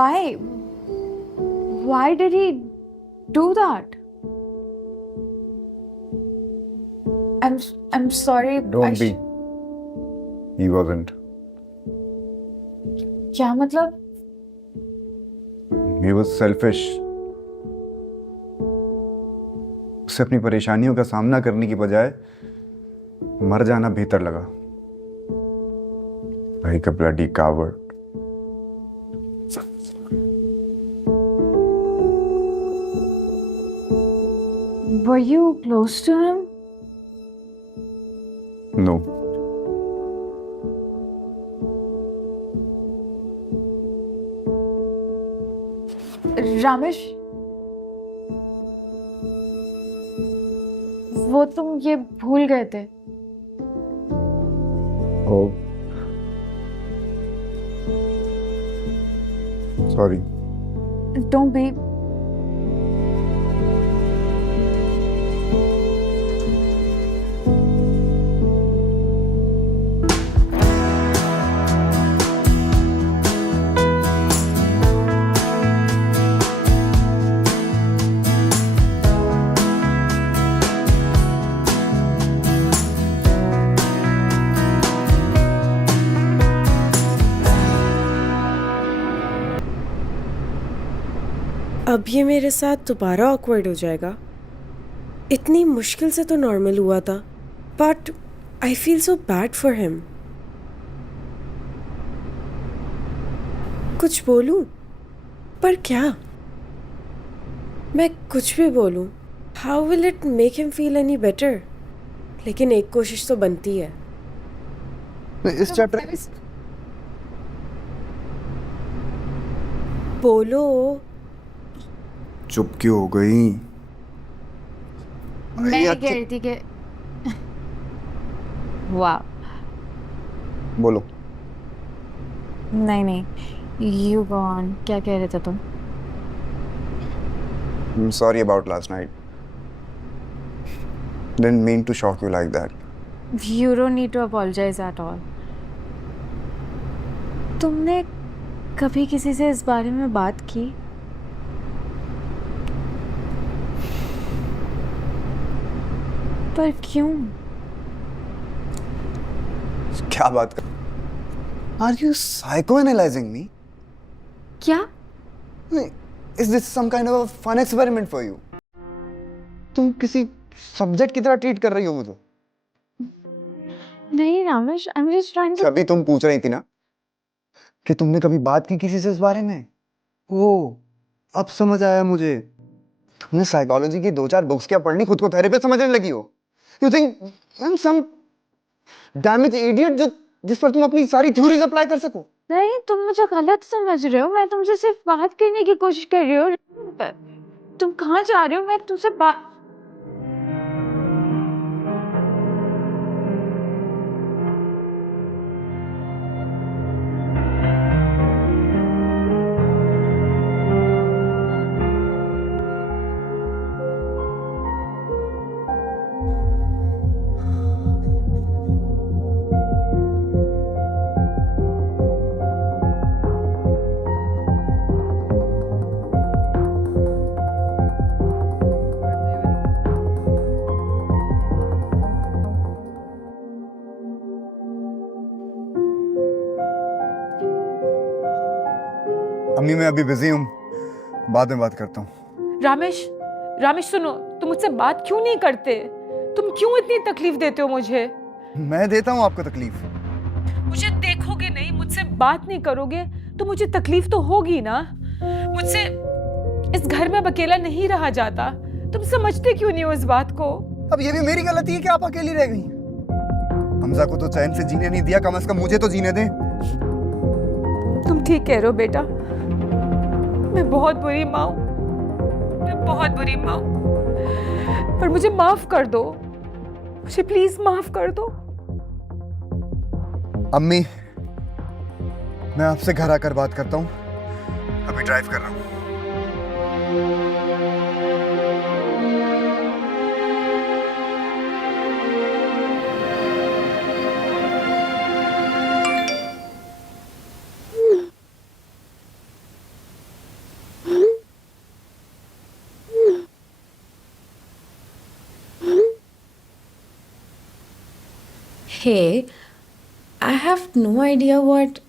Why? Why did he do that? I'm sorry. Don't be. He wasn't. क्या मतलब? He was selfish. उसे अपनी परेशानियों का सामना करने की बजाय मर जाना बेहतर लगा. Like a bloody coward. Were you close to him? No. Ramesh, वो तुम ये भूल गए थे. Oh. Sorry. Don't be. अब ये मेरे साथ दोबारा ऑकवर्ड हो जाएगा. इतनी मुश्किल से तो नॉर्मल हुआ था, but I feel so bad for him. कुछ बोलूं, पर क्या? मैं कुछ भी बोलूं, how will it make him feel any better? लेकिन एक कोशिश तो बनती है. इस चैप्टर बोलो. चुप क्यों हो गई? मैं ये कह रही थी कि वाह. बोलो. नहीं, you go on. क्या कह रहे थे तुम? I'm sorry about last night. Didn't mean to shock you like that. You don't need to apologize at all. तुमने कभी किसी से इस बारे में बात की? पर क्यों? क्या बात कर? Are you psychoanalyzing me? क्या? Is this some kind of a fun experiment for you? तुम किसी सब्जेक्ट की तरह ट्रीट कर रही हो मुझे. नहीं Ramesh, I'm just trying to. अभी तुम पूछ रही थी ना कि तुमने कभी बात की किसी से इस बारे में. ओ, अब समझ आया मुझे. तुमने साइकोलॉजी की 2-4 बुक्स क्या पढ़नी, खुद को थेरेपिस्ट समझने लगी हो. You think I'm some damaged idiot जिस पर तुम अपनी सारी थ्योरीज अप्लाई कर सको. नहीं, तुम मुझे गलत समझ रहे हो. मैं तुमसे सिर्फ बात करने की कोशिश कर रही हूँ. तुम कहाँ जा रहे हो? मैं तुमसे बात. अम्मी मैं अभी बिजी हूँ, बाद में बात करता हूँ. रामेश सुनो, तुम मुझसे बात क्यों नहीं करते? तुम क्यों इतनी तकलीफ देते हो मुझे? मैं देता हूँ आपको तकलीफ. मुझे देखोगे नहीं, मुझसे बात नहीं करोगे तो मुझे तकलीफ तो होगी ना. मुझसे इस घर में अब अकेला नहीं रहा जाता. तुम समझते क्यों नहीं हो इस बात को? अब ये भी मेरी गलती है कि आप अकेली रह गई. हमजा को तो चैन से जीने नहीं दिया, कम से कम मुझे तो जीने दें. तुम ठीक कह रहे हो बेटा. मैं बहुत बुरी माँ हूँ, मैं बहुत बुरी माँ हूँ. पर मुझे माफ कर दो, मुझे प्लीज माफ कर दो. अम्मी मैं आपसे घर आकर बात करता हूँ, अभी ड्राइव कर रहा हूँ. Hey, I have no idea what.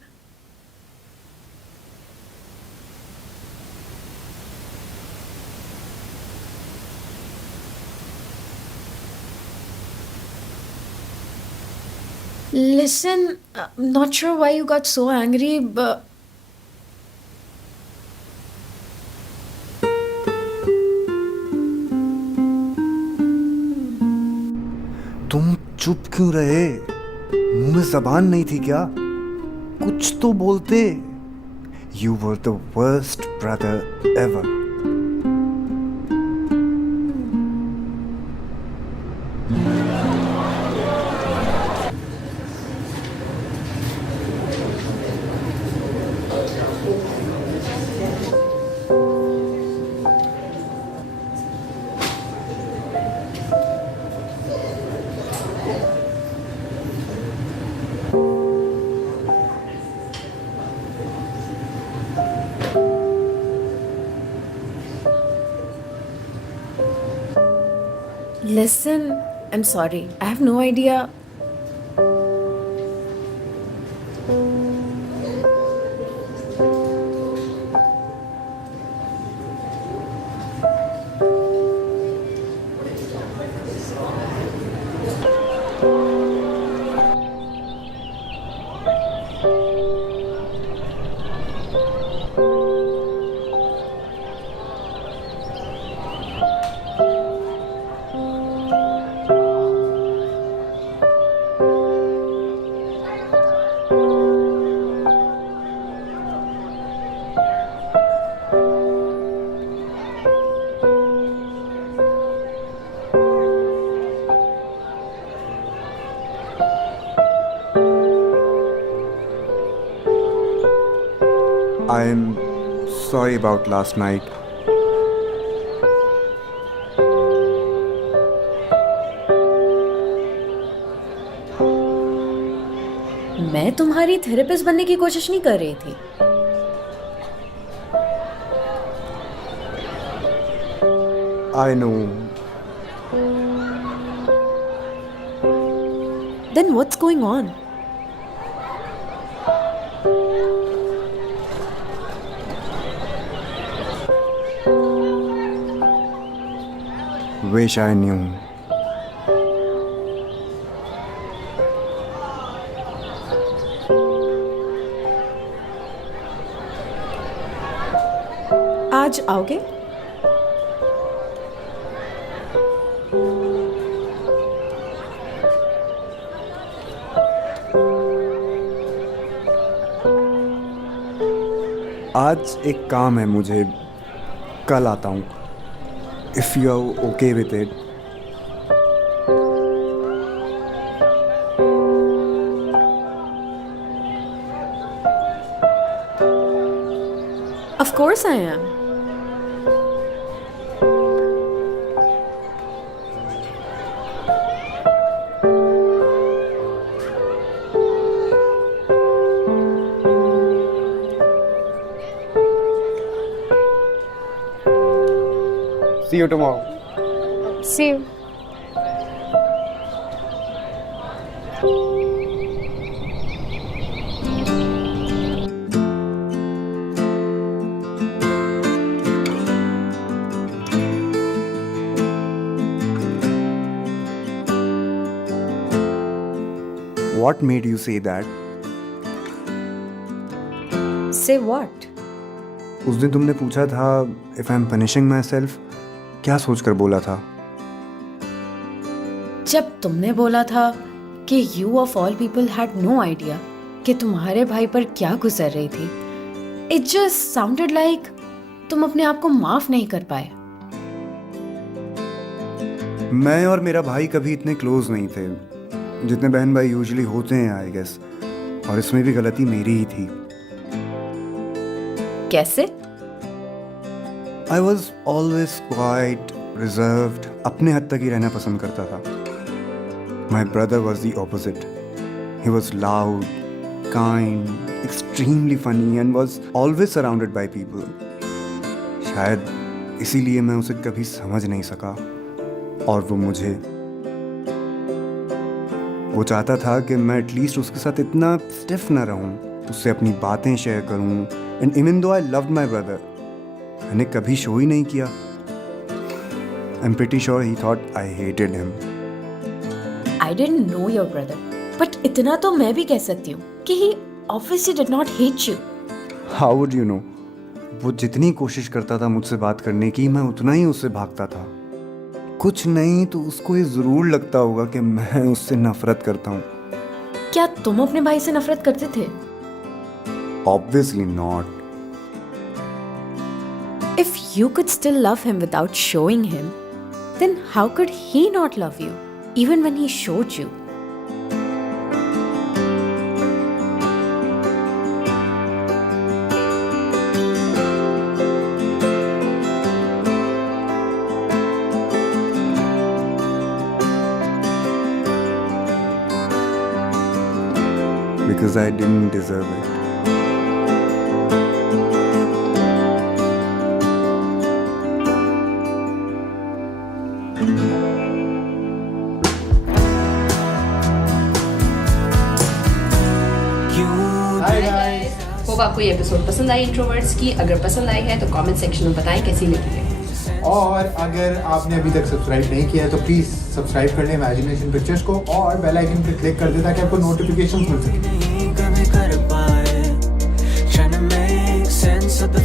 Listen, I'm not sure why you got so angry, but. तुम चुप क्यों रहे? मुंह में जबान नहीं थी क्या? कुछ तो बोलते. You were the worst brother ever. Listen, I'm sorry. I have no idea. I'm sorry about last night. मैं तुम्हारी थेरेपिस्ट बनने की कोशिश नहीं कर रही थी. I know. Then what's going on? Wish I knew. आज आओगे? आज एक काम है मुझे. कल आता हूँ. If you are okay with it. Of course I am. See you tomorrow. See you. What made you say that? Say what? उस दिन तुमने पूछा था if I'm punishing myself. क्या सोचकर बोला था? जब तुमने बोला था कि you of all people had no idea कि तुम्हारे भाई पर क्या गुजर रही थी, it just sounded like तुम अपने आप को माफ नहीं कर पाए. मैं और मेरा भाई कभी इतने क्लोज नहीं थे जितने बहन भाई यूजुअली होते हैं आई गेस. और इसमें भी गलती मेरी ही थी. कैसे? I was always quiet, reserved, अपने हद तक ही रहना पसंद करता था. My brother was the opposite. He was loud, kind, extremely funny and was always surrounded by people. शायद इसीलिए मैं उसे कभी समझ नहीं सका और वो मुझे. वो चाहता था कि मैं एटलीस्ट उसके साथ इतना स्टिफ ना रहूं, उससे अपनी बातें शेयर करूं। And even though I loved my brother, मैंने कभी शो ही नहीं किया। I am pretty sure he thought I hated him. I didn't know your brother, but इतना तो मैं भी कह सकती हूँ कि he obviously did not hate you. How would you know? वो जितनी कोशिश करता था मुझसे बात करने की, मैं उतना ही उससे भागता था। कुछ नहीं तो उसको ये जरूर लगता होगा कि मैं उससे नफरत करता हूँ। क्या तुम अपने भाई से नफरत करते थे? Obviously not. If you could still love him without showing him, then how could he not love you, even when he showed you? Because I didn't deserve it. Hope आपको ये एपिसोड पसंद आई इंट्रोवर्ट्स की। अगर पसंद आई है तो comment section में बताएं कैसी लगी है। और अगर आपने अभी तक सब्सक्राइब नहीं किया है तो प्लीज़ सब्सक्राइब कर लें इमेजिनेशन पिक्चर्स को और बेल आइकन पर क्लिक कर दें ताकि आपको नोटिफिकेशंस मिल सके। कभी कर पाए trying to make sense of the